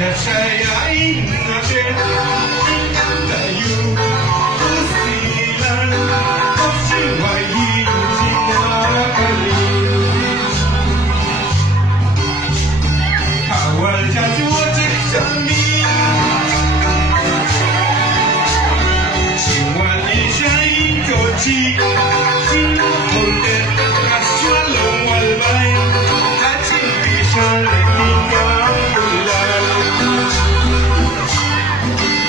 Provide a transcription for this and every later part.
Sasayain natin hinggang tayo pusilan o siwayin sinakalis. Kawal sa suwajik sa amin, siwali siya ikochi, sinakulit kasyalong walbay, at sibisan tinggang ulay.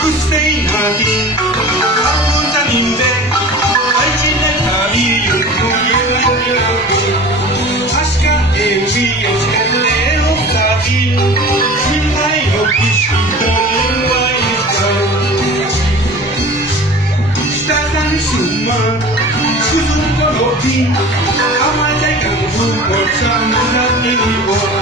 Gustay natin ang sa hindi, ay sinatabi yung kuyang Aska ewi ang skalero sa akin, Hintay o kisito ng waisang. Statan suma, susun ko lobin, Amatay kang bukod sa mga iniwan.